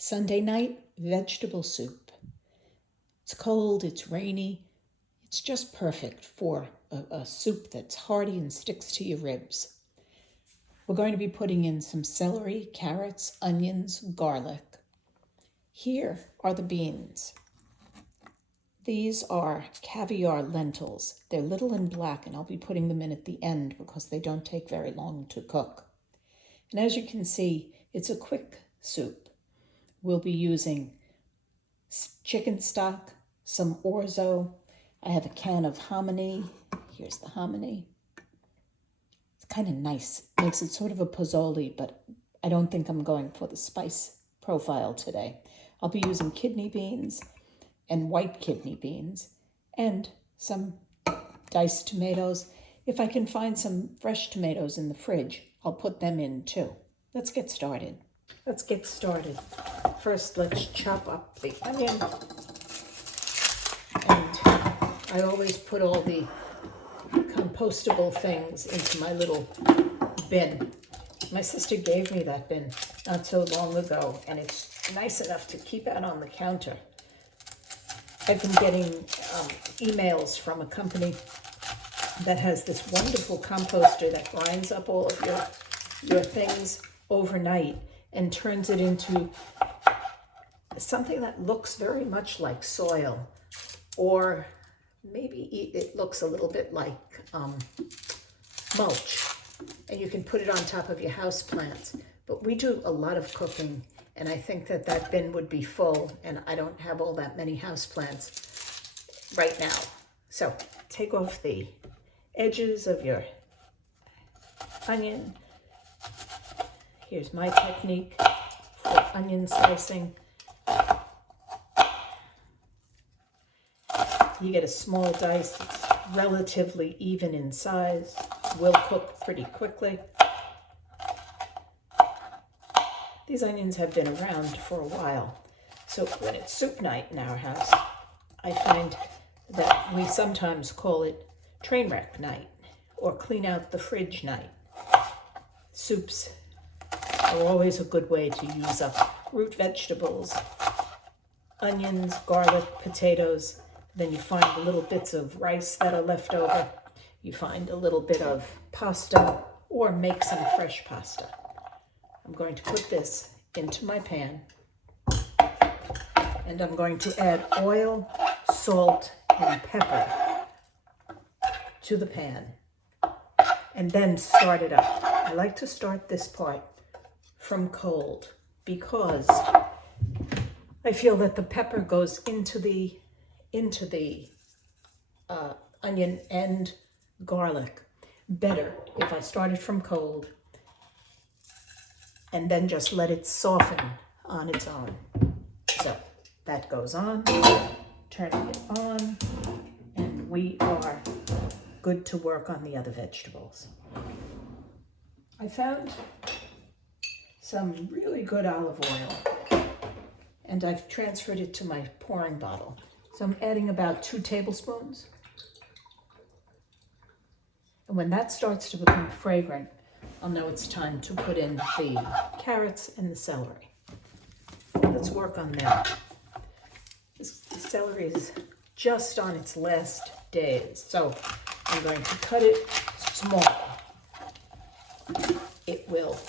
Sunday night vegetable soup. It's cold, it's rainy. It's just perfect for a soup that's hearty and sticks to your ribs. We're going to be putting in some celery, carrots, onions, garlic. Here are the beans. These are caviar lentils. They're little and black, and I'll be putting them in at the end because they don't take very long to cook. And as you can see, it's a quick soup. We'll be using chicken stock, some orzo. I have a can of hominy. Here's the hominy. It's kind of nice. Makes it sort of a pozole, but I don't think I'm going for the spice profile today. I'll be using kidney beans and white kidney beans and some diced tomatoes. If I can find some fresh tomatoes in the fridge, I'll put them in too. Let's get started. First, let's chop up the onion. And I always put all the compostable things into my little bin. My sister gave me that bin not so long ago, and it's nice enough to keep out on the counter. I've been getting emails from a company that has this wonderful composter that grinds up all of your things overnight and turns it into something that looks very much like soil, or maybe it looks a little bit like mulch, and you can put it on top of your house plants. But we do a lot of cooking, and I think that bin would be full, and I don't have all that many house plants right now. So take off the edges of your onion. Here's my technique for onion slicing. You get a small dice. It's relatively even in size. Will cook pretty quickly. These onions have been around for a while. So when it's soup night in our house, I find that we sometimes call it train wreck night or clean out the fridge night. Soups are always a good way to use up root vegetables, onions, garlic, potatoes. Then you find the little bits of rice that are left over. You find a little bit of pasta, or make some fresh pasta. I'm going to put this into my pan, and I'm going to add oil, salt, and pepper to the pan, and then start it up. I like to start this part from cold because I feel that the pepper goes into the onion and garlic better if I start it from cold and then just let it soften on its own. So that goes on, turning it on, and we are good to work on the other vegetables. I found some really good olive oil, and I've transferred it to my pouring bottle. So I'm adding about 2 tablespoons. And when that starts to become fragrant, I'll know it's time to put in the carrots and the celery. Let's work on that. The celery is just on its last days, so I'm going to cut it small. It will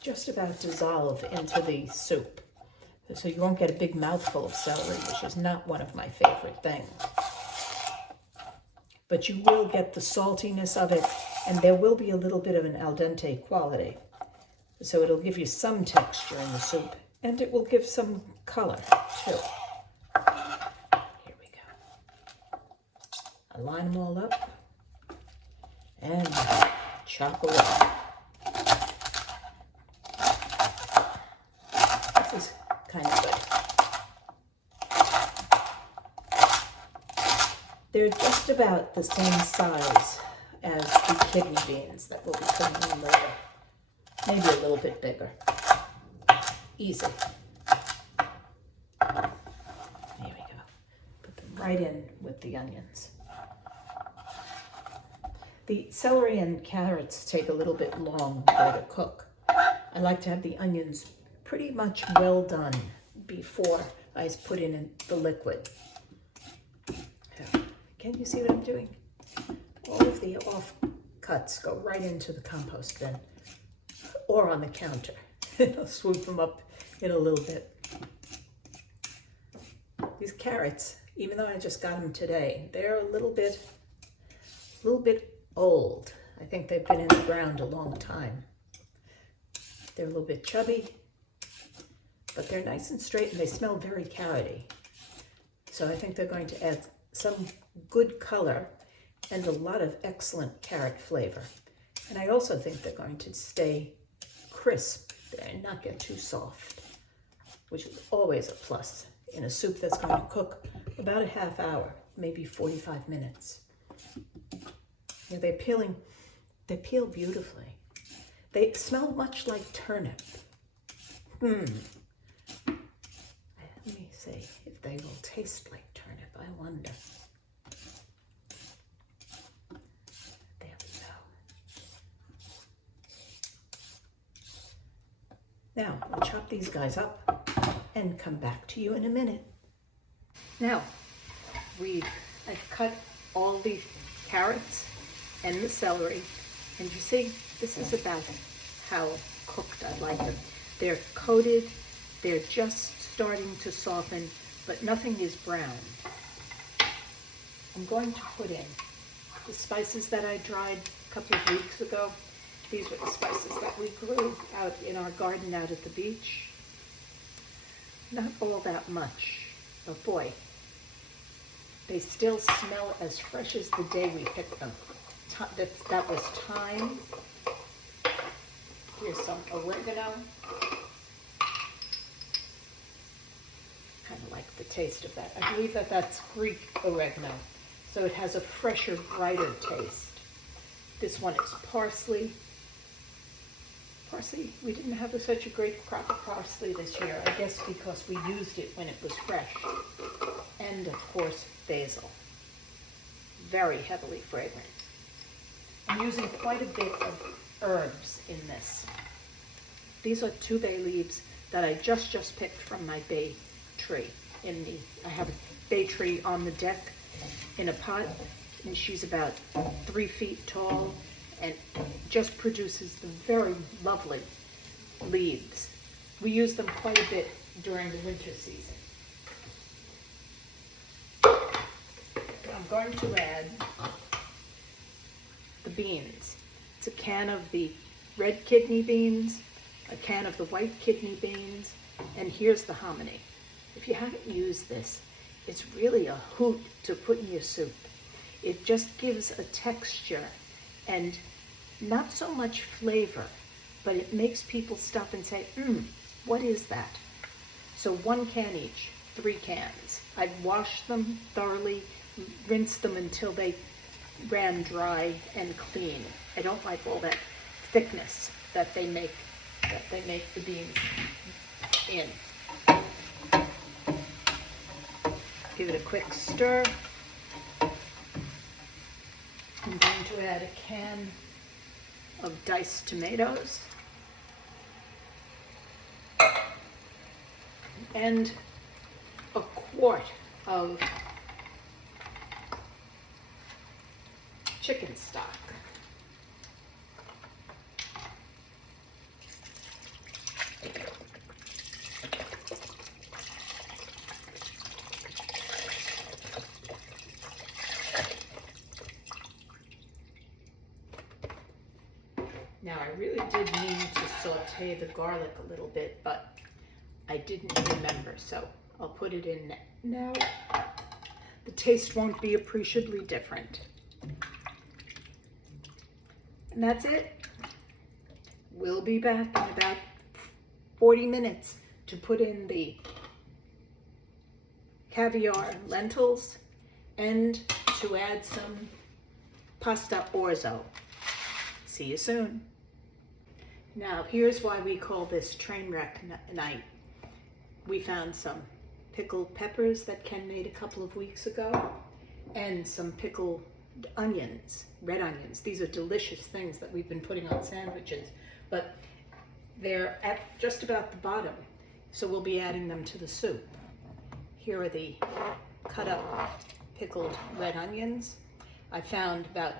just about dissolve into the soup. So you won't get a big mouthful of celery, which is not one of my favorite things. But you will get the saltiness of it, and there will be a little bit of an al dente quality. So it'll give you some texture in the soup, and it will give some color too. Here we go. I line them all up and chop away. This is kind of good. They're just about the same size as the kidney beans that we'll be putting in later. Maybe a little bit bigger. Easy. There we go. Put them right in with the onions. The celery and carrots take a little bit longer to cook. I like to have the onions pretty much well done before I put in the liquid. Can you see what I'm doing? All of the offcuts go right into the compost bin or on the counter. I'll swoop them up in a little bit. These carrots, even though I just got them today, they're a little bit old. I think they've been in the ground a long time. They're a little bit chubby, but they're nice and straight and they smell very carroty. So I think they're going to add some good color and a lot of excellent carrot flavor. And I also think they're going to stay crisp and not get too soft, which is always a plus in a soup that's going to cook about a half hour, maybe 45 minutes. Yeah, they peel beautifully. They smell much like turnip. Let me see if they will taste like turnip. I wonder. There we go. Now, I'll chop these guys up and come back to you in a minute. Now, I've cut all the carrots and the celery, and you see, this is about how cooked I like them. They're coated, they're just starting to soften, but nothing is brown. I'm going to put in the spices that I dried a couple of weeks ago. These were the spices that we grew out in our garden out at the beach. Not all that much, but boy, they still smell as fresh as the day we picked them. That was thyme. Here's some oregano. Kind of like the taste of that. I believe that that's Greek oregano, so it has a fresher, brighter taste. This one is parsley. Parsley, we didn't have such a great crop of parsley this year, I guess because we used it when it was fresh. And of course, basil. Very heavily fragrant. I'm using quite a bit of herbs in this. These are 2 bay leaves that I just picked from my bay tree. I have a bay tree on the deck in a pot, and she's about 3 feet tall and just produces the very lovely leaves. We use them quite a bit during the winter season. I'm going to add the beans. It's a can of the red kidney beans, a can of the white kidney beans, and here's the hominy. If you haven't used this, it's really a hoot to put in your soup. It just gives a texture and not so much flavor, but it makes people stop and say, what is that? So 1 can each, 3 cans. I'd wash them thoroughly, rinse them until they ran dry and clean. I don't like all that thickness that they make the beans in. Give it a quick stir. I'm going to add a can of diced tomatoes and a quart of chicken stock. Now I really did mean to saute the garlic a little bit, but I didn't remember, so I'll put it in now. The taste won't be appreciably different. And that's it. We'll be back in about 40 minutes to put in the caviar lentils and to add some pasta orzo. See you soon. Now, here's why we call this train wreck night. We found some pickled peppers that Ken made a couple of weeks ago and some pickled onions, red onions. These are delicious things that we've been putting on sandwiches, but they're at just about the bottom So we'll be adding them to the soup. Here are the cut up pickled red onions. I found about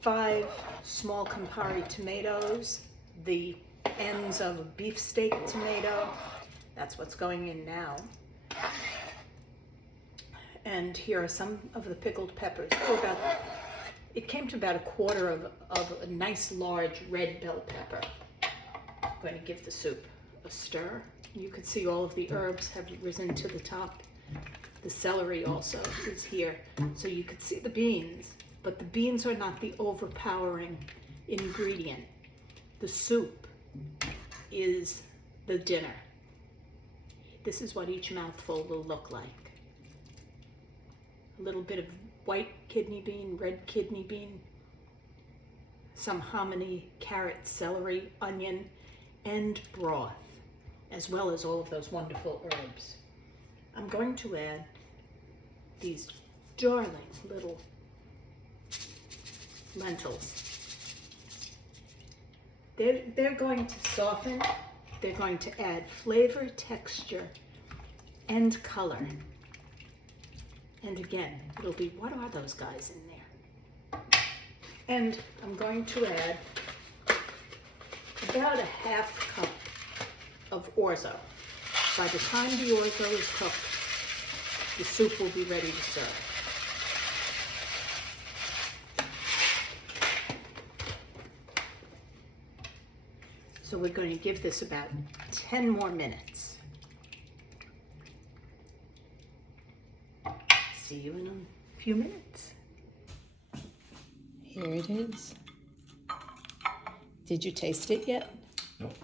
5 small Campari tomatoes, the ends of a beefsteak tomato. That's what's going in now. And here are some of the pickled peppers. It came to about 1/4 of a nice large red bell pepper. I'm going to give the soup a stir. You can see all of the herbs have risen to the top. The celery also is here. So you could see the beans, but the beans are not the overpowering ingredient. The soup is the dinner. This is what each mouthful will look like. A little bit of white kidney bean, red kidney bean, some hominy, carrot, celery, onion, and broth, as well as all of those wonderful herbs. I'm going to add these darling little lentils. They're going to soften, they're going to add flavor, texture, and color. And again, it'll be, what are those guys in there? And I'm going to add about a 1/2 cup of orzo. By the time the orzo is cooked, the soup will be ready to serve. So we're going to give this about 10 more minutes. See you in a few minutes. Here it is. Did you taste it yet? Nope.